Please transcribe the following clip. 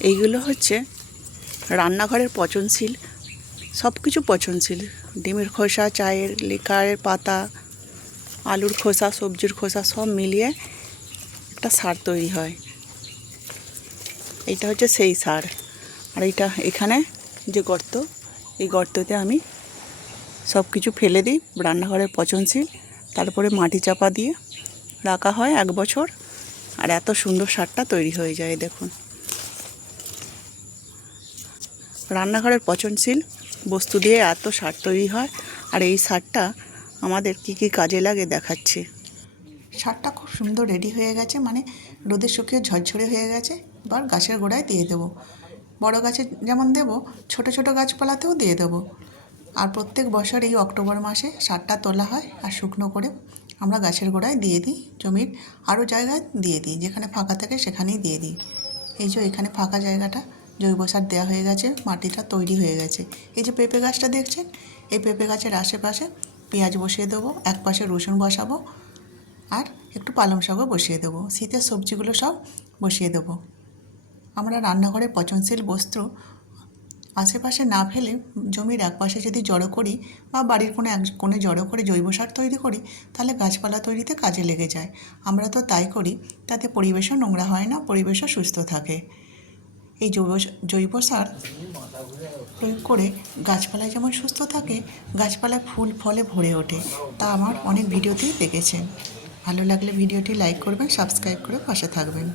এইগুলো হচ্ছে রান্নাঘরের পচনশীল সব কিছু পচনশীল। ডিমের খোসা, চায়ের লিকারের পাতা, আলুর খোসা, সবজির খোসা সব মিলিয়ে একটা সার তৈরি হয়। এইটা হচ্ছে সেই সার। আর এইটা এখানে যে গর্ত, এই গর্ততে আমি সব কিছু ফেলে দিই, রান্নাঘরের পচনশীল। তারপরে মাটি চাপা দিয়ে রাখা হয় এক বছর। আর এত সুন্দর সারটা তৈরি হয়ে যায়, দেখুন। রান্নাঘরের পচনশীল বস্তু দিয়ে এত সার তৈরি হয়, আর এই সারটা আমাদের কী কী কাজে লাগে দেখাচ্ছি। সারটা খুব সুন্দর রেডি হয়ে গেছে মানে রোদে শুকিয়ে ঝরঝরে হয়ে গেছে, এবার গাছের গোড়ায় দিয়ে দেবো। বড় গাছে যেমন দেবো, ছোট ছোট গাছপালাতেও দিয়ে দেবো। আর প্রত্যেক বছর এই অক্টোবর মাসে সারটা তোলা হয়, আর শুকনো করে আমরা গাছের গোড়ায় দিয়ে দিই, জমির আরও জায়গায় দিয়ে দিই, যেখানে ফাঁকা থাকে সেখানেই দিয়ে দিই। এই যে এখানে ফাঁকা জায়গাটা জৈব সার দেওয়া হয়ে গেছে, মাটিটা তৈরি হয়ে গেছে। এই যে পেঁপে গাছটা দেখছেন, এই পেঁপে গাছের আশেপাশে পেঁয়াজ বসিয়ে দেবো, এক পাশে রসুন বসাবো আর একটু পালং শাকও বসিয়ে দেবো। শীতের সবজিগুলো সব বসিয়ে দেবো। আমরা রান্নাঘরে পচনশীল বস্তু আশেপাশে না ফেলে জমির একপাশে যদি জড়ো করি বা বাড়ির কোনো এক কোণে জড়ো করে জৈব সার তৈরি করি, তাহলে গাছপালা তৈরিতে কাজে লেগে যায়। আমরা তো তাই করি, তাতে পরিবেশও নোংরা হয় না, পরিবেশও সুস্থ থাকে। এই জৈব জৈব সার প্রয়োগ করে গাছপালা যেমন সুস্থ থাকে, গাছপালায় ফুল, ফলে ভরে ওঠে। তা আমার অনেক ভিডিওতেই দেখেছেন। ভালো লাগলে ভিডিওটি লাইক করবেন, সাবস্ক্রাইব করে পাশে থাকবেন।